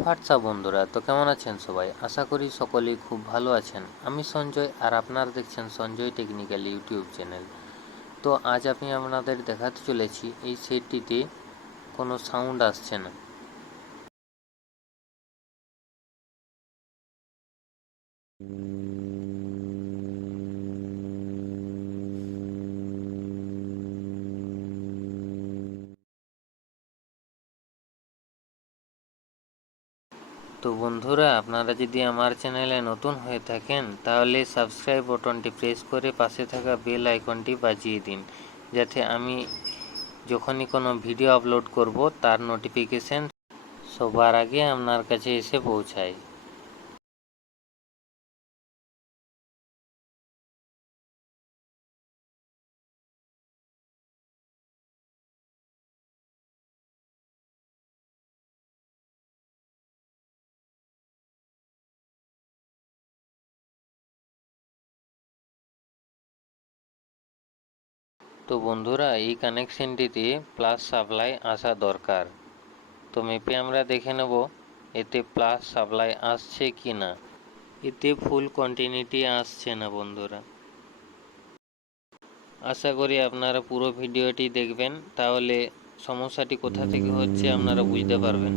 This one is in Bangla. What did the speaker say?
হোয়াটসঅ্যাপ বন্ধুরা, তো কেমন আছেন সবাই? আশা করি সকলেই খুব ভালো আছেন। আমি সঞ্জয়, আর আপনারা দেখছেন সঞ্জয় টেকনিক্যাল ইউটিউব চ্যানেল। তো আজ আমি আপনাদের দেখাতে চলেছি এই সেটটিতে কোনো সাউন্ড আসছে না। তো বন্ধুরা, আপনারা যদি আমার চ্যানেলে নতুন হয়ে থাকেন তাহলে সাবস্ক্রাইব বাটনটি প্রেস করে পাশে থাকা বেল আইকনটি বাজিয়ে দিন, যাতে আমি যখনই কোনো ভিডিও আপলোড করব তার নোটিফিকেশন সবার আগে আপনার কাছে এসে পৌঁছায়। তো বন্ধুরা, এই কানেকশনটিতে প্লাস সাপ্লাই আসা দরকার। তো মেপে আমরা দেখে নেব এতে প্লাস সাপ্লাই আসছে কি না। এতে ফুল কন্টিনিউটি আসছে না বন্ধুরা। আশা করি আপনারা পুরো ভিডিওটি দেখবেন, তাহলে সমস্যাটি কোথা থেকে হচ্ছে আপনারা বুঝতে পারবেন।